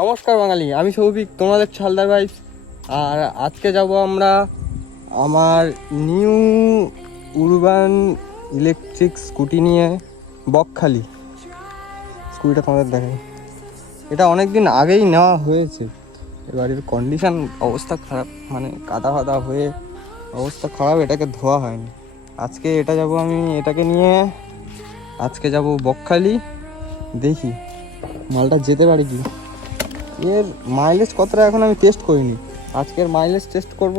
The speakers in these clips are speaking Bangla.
নমস্কার বাঙালি, আমি সৌভিক, তোমাদের হালদার ভাই। আর আজকে যাব আমরা আমার নিউ উরবান ইলেকট্রিক স্কুটি নিয়ে বকখালি। স্কুটিটা তোমাদের দেখাই, এটা অনেক দিন আগেই নেওয়া হয়েছে। এবার এর কন্ডিশান অবস্থা খারাপ, মানে কাদা ফাদা হয়ে অবস্থা খারাপ, এটাকে ধোয়া হয়নি। আজকে এটা যাব আমি, এটাকে নিয়ে আজকে যাব বকখালি। দেখি মালটা যেতে পারি কি। এর মাইলেজ কতটা এখন আমি টেস্ট করিনি, আজকের মাইলেজ টেস্ট করব,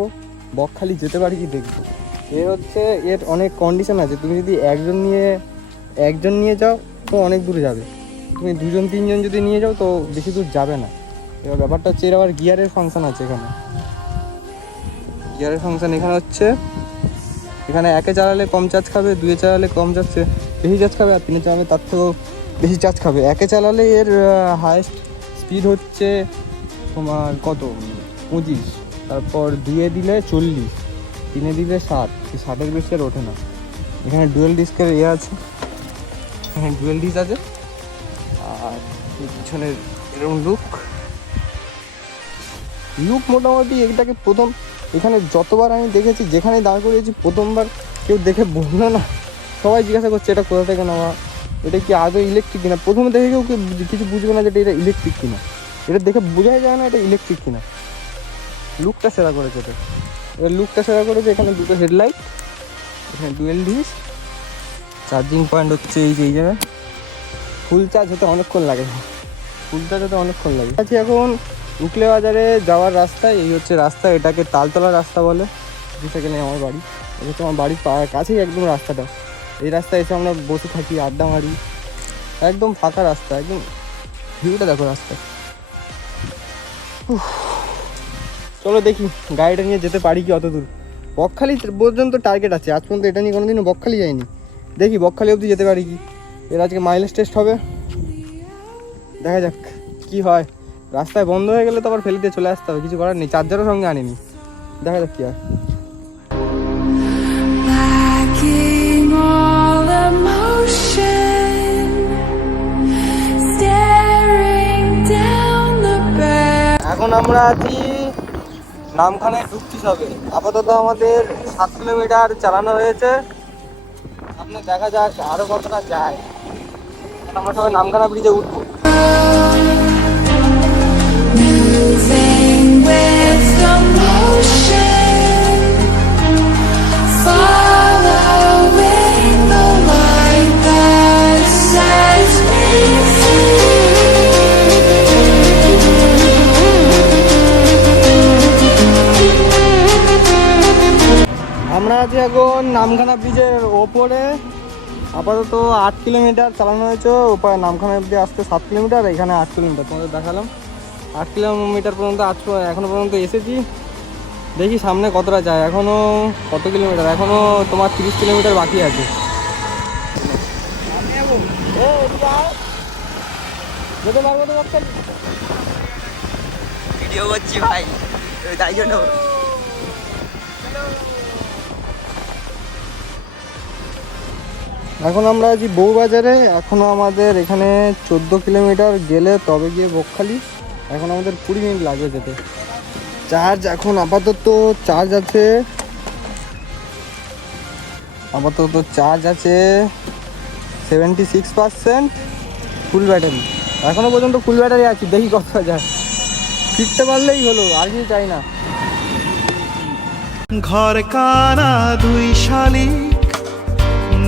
বকখালি যেতে পারি কি দেখবো। এর অনেক কন্ডিশন আছে। তুমি যদি একজন নিয়ে যাও তো অনেক দূরে যাবে, তুমি দুজন তিনজন যদি নিয়ে যাও তো বেশি দূর যাবে না। এবার ব্যাপারটা হচ্ছে এর আবার গিয়ারের ফাংশন আছে। গিয়ারের ফাংশন এখানে হচ্ছে, এখানে একে চালালে কম চার্জ খাবে, দুয়ে চালালে কম চার্জে বেশি চার্জ খাবে, আর তিনে চালালে তার থেকেও বেশি চার্জ খাবে। একে চালালে এর হায়েস্ট স্পিড হচ্ছে তোমার কত 25, তারপর দুয়ে দিলে 40, তিনে দিলে 60, 60-এর বেশি আর ওঠে না। এখানে ডুয়েল ডিস্কের আছে, এখানে ডুয়েল ডিস্ক আছে। আর পিছনের এরকম লুক মোটামুটি এটাকে প্রথম, এখানে যতবার আমি দেখেছি যেখানে দাঁড় করিয়েছি প্রথমবার কেউ দেখে বললো না, সবাই জিজ্ঞাসা করছে এটা কোথা থেকে নেওয়া, এটা কি আদৌ ইলেকট্রিক কিনা। প্রথমে দেখে কেউ কিছু বুঝবে না যে এটা ইলেকট্রিক কিনা, এটা দেখে বোঝাই যায় না এটা ইলেকট্রিক কিনা। লুকটা সেরা করেছে এটা, এবার লুকটা সেরা করেছে। এখানে দুটো হেডলাইট, এখানে ডুয়েল ডিস্ক, চার্জিং পয়েন্ট হচ্ছে এই জায়গায়। ফুল চার্জ হতে অনেকক্ষণ লাগে, আছি এখন উকলে বাজারে যাওয়ার রাস্তায়। এই হচ্ছে রাস্তা, এটাকে তালতলা রাস্তা বলে। 2 সেকেন্ডে আমার বাড়ি, এটা হচ্ছে আমার বাড়ির কাছেই একদম রাস্তাটা। এই রাস্তায় এসে আমরা বসে থাকি, আড্ডা মারি, একদম ফাঁকা রাস্তা, একদম ভিউটা দেখো রাস্তায়। চলো দেখি গাড়িটা নিয়ে যেতে পারি কি অত দূর। বকখালি পর্যন্ত টার্গেট আছে, আজ পর্যন্ত এটা নিয়ে কোনোদিনও বকখালি যায়নি। দেখি বকখালি অবধি যেতে পারি কি। এর আজকে মাইলেজ টেস্ট হবে, দেখা যাক কি হয়। রাস্তায় বন্ধ হয়ে গেলে তো আবার ফেলে দিয়ে চলে আসতে হবে, কিছু করার নেই। চার্জারও সঙ্গে আনিনি, দেখা যাক কি হয়। এখন আমরা আছি নামখানায়, ঢুকছি সবে। আপাতত আমাদের 7 কিলোমিটার চালানো হয়েছে, সামনে দেখা যাক আরো কতটা যায়। আমরা সবাই নামখানা ব্রিজে উঠবো। আমরা আছি এখন নামখানা ব্রিজের ওপরে। আপাতত 8 কিলোমিটার চালানো হয়েছে, ওপরে নামখানা অব্দি আসতে 7 কিলোমিটার, এখানে 8 কিলোমিটার তোমাদের দেখালাম। 8 কিলোমিটার পর্যন্ত এখনো পর্যন্ত এসেছি। দেখি সামনে কতটা যায়, এখনও কত কিলোমিটার, এখনও তোমার 30 কিলোমিটার বাকি আছে। যেতে পারবো তো ভিডিও করছি ভাই, তাই জন্য। এখন আমরা আছি বউবাজারে, এখনও আমাদের এখানে 14 কিলোমিটার গেলে তবে গিয়ে বকখালি। এখন আমাদের 20 মিনিট লাগবে যেতে। চার্জ এখন আপাতত চার্জ আছে 76%, ফুল ব্যাটারি। এখনও পর্যন্ত ফুল ব্যাটারি আছে, দেখি কতটা যায়। ফিরতে পারলেই হলো, আর কিছু চাই না। ঘর কানা দুই শালিক,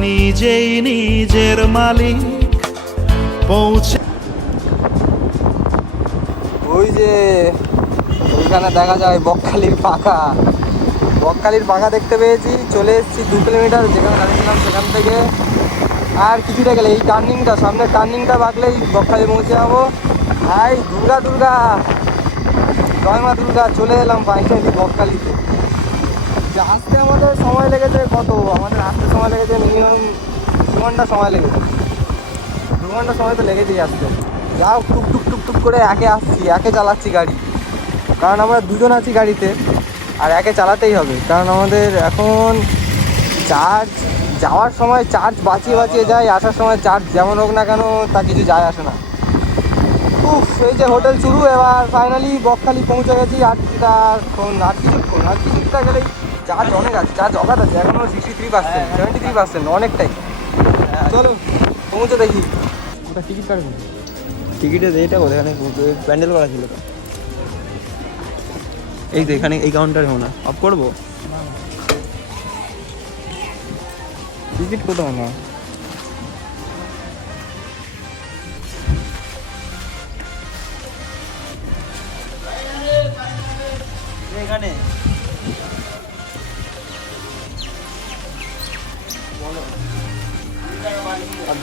নিজেই নিজের মালিক। পৌঁছে ওই যে ওইখানে দেখা যায় বকখালির পাখা দেখতে পেয়েছি। চলে এসেছি 2 কিলোমিটার যেখানে দাঁড়িয়েছিলাম সেখান থেকে। আর কিছুটা গেলে এই টার্নিংটা, সামনের টার্নিংটা বাগলেই বকখালি পৌঁছে যাবো। ভাই দুর্গা জয় মা দুর্গা, চলে এলাম ফাইনালি বকখালিতে। আসতে আমাদের সময় লেগেছে আমাদের আসতে সময় লেগেছে মিনিমাম 2 ঘন্টা সময় লেগেছে। 2 ঘন্টা সময় তো লেগেছেই আসতে। যাও টুক করে একে চালাচ্ছি গাড়ি, কারণ আমরা দুজন আছি গাড়িতে, আর একে চালাতেই হবে। কারণ আমাদের এখন চার্জ যাওয়ার সময় চার্জ বাঁচিয়ে যায়, আসার সময় চার্জ যেমন হোক না কেন তা কিছু যায় আসে না। এই যে হোটেল শুরু, এবার ফাইনালি বকখালি পৌঁছে গেছি। আর কিছুটা গেলেই চার্জ অনেক আছে, চার্জ অগাধ আছে, এখনো 63%, 73%, অনেকটাই। চলো পৌঁছে দেখি। ওটা টিকিট কাটবে, টিকিটের এটা ওখানে প্যান্ডেল করা ছিল। এই তো এখানে এই কাউন্টারে মনে হয় অফ করবো। টিকিট কোথাও না। এখানে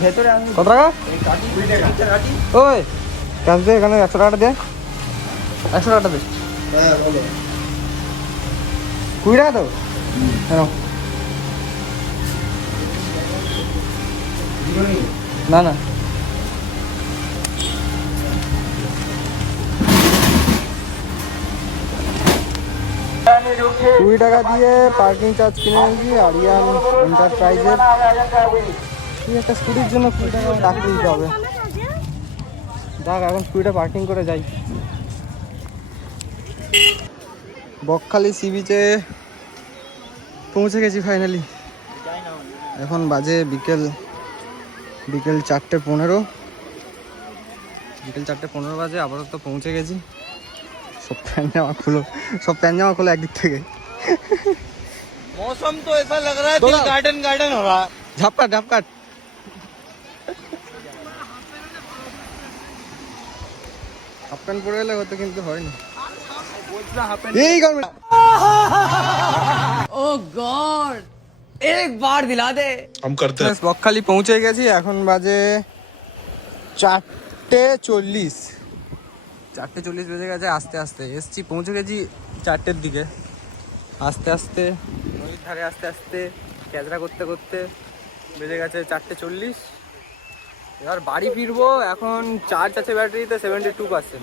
ভেতরে আমি কত টাকা? ওই ক্যাশ দে, এখানে 100 টাকাটা দে, 100 টাকাটা দে। হ্যাঁ বলো। 20 টাকা তো হ্যাঁ। না না, কুড়ি টাকা দিয়ে পার্কিং চার্জ কিনে নিয়েছি আরিয়ান এন্টারপ্রাইজের। একটা স্কুটির জন্য 20 টাকা টাকা দিতে হবে। দেখ এখন স্কুটিটা পার্কিং করে যাই। বকখালি সি বিচে পৌঁছে গেছি ফাইনালি। এখন বাজে বিকেল 4:15। বিকেল 4:15 বাজে, আপাতত পৌঁছে গেছি। সব প্যান্ট জামা খুলো একদিক থেকে। मौसम तो ऐसा लग रहा है दिल गार्डन गार्डन हो रहा है। ঝাপকাট হাফ প্যান্ট পরে এলে হতো, কিন্তু হয়নি। এই গার্মেন্ট ओ गॉड एक बार दिला दे। বকখালি পৌঁছে গেছি। এখন বাজে 4:40। 4:40 বেজে গেছে। আস্তে আস্তে এসছি, পৌঁছে গেছি 4টের দিকে। আস্তে আস্তে নদীর ধারে আস্তে আস্তে ক্যাজরা করতে করতে বেজে গেছে 4:40। এবার বাড়ি ফিরবো। এখন চার্জ আছে ব্যাটারিতে 72%।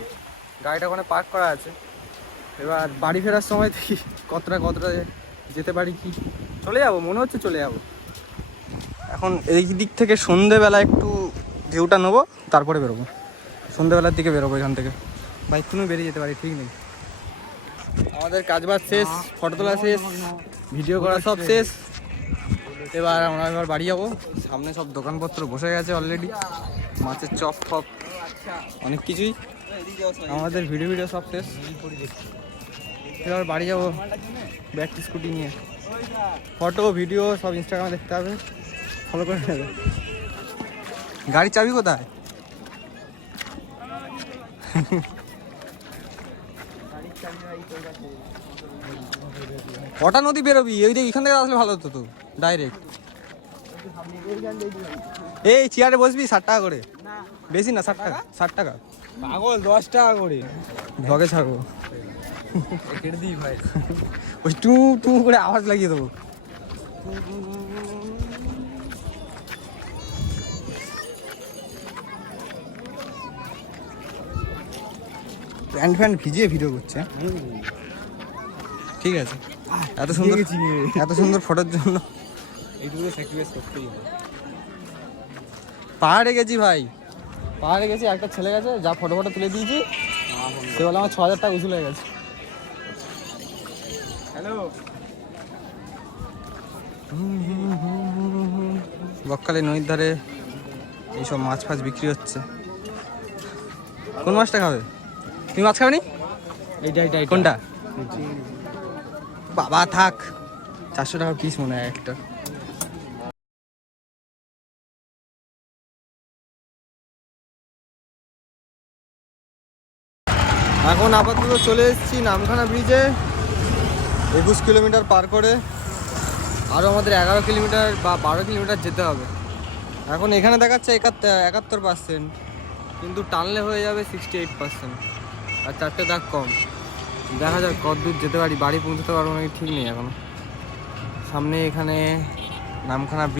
গাড়িটা ওখানে পার্ক করা আছে। এবার বাড়ি ফেরার সময় দেখি কতটা যেতে পারি। কি চলে যাবো, মনে হচ্ছে চলে যাবো। এখন এই দিক থেকে সন্ধেবেলা একটু ভিউটা নেবো, তারপরে বেরোবো। সন্ধেবেলার দিকে বেরোবো এখান থেকে। বাইক কোনো বেরিয়ে যেতে পারি, ঠিক নেই। আমাদের কাজবাজ শেষ, ফটো তোলা শেষ, ভিডিও করা সব শেষ। এবার বাড়ি যাবো। সামনে সব দোকানপত্র বসে গেছে অলরেডি, মাছের চপ ফপ অনেক কিছুই। আমাদের ভিডিও সব শেষ। এবার বাড়ি যাবো ব্যাটারি স্কুটি নিয়ে। ফটো ভিডিও সব ইনস্টাগ্রামে দেখতে হবে, ফলো করে নেবে। গাড়ির চাবি কোথায়? কটা নদী বেরোবি? ওই দিকে এখান থেকে আসলে ভালো হতো তো, ডাইরেক্ট। এই চেয়ারে বসবি 60 টাকা করে, বেশি না 60 টাকা। 60 টাকা পাগল 10 টাকা করে ভগে ছাড়বো। কেটে দিই ভাই। ওই টু টু করে আওয়াজ লাগিয়ে দেবো। প্যান্ট ফ্যান্ট ভিজিয়ে ভিডিও করছে, ঠিক আছে। এত সুন্দর ফটোর জন্য এইটুকু স্যাক্রিফাইস করতেই হবে। পাহাড়ে গেছি ভাই, পাহাড়ে গেছি। একটা ছেলে গেছে, যা ফটো তুলে দিয়েছি, সে বলে আমার 6000 টাকা উসুল হয়ে গেছে। হ্যালো, বকখালি নদীর ধারে এইসব মাছ ফাছ বিক্রি হচ্ছে। কোন মাছটা খাবে? তুমি মাছ খাবে নি? এইটা কোনটা? বাবা থাক, 400 টাকা পিস মনে হয় একটা। এখন আপাতত চলে এসেছি নামখানা ব্রিজে। 21 কিলোমিটার পার করে আরও আমাদের 11 কিলোমিটার বা 12 কিলোমিটার যেতে হবে। এখন এখানে দেখাচ্ছে 71%, কিন্তু টানলে হয়ে যাবে 68%। আর 4টে দাগ কম। দেখা যাক কত দূর যেতে পারি, বাড়ি পৌঁছতে পারবো নাকি ঠিক নেই এখনো। সামনে এখানে নামখানা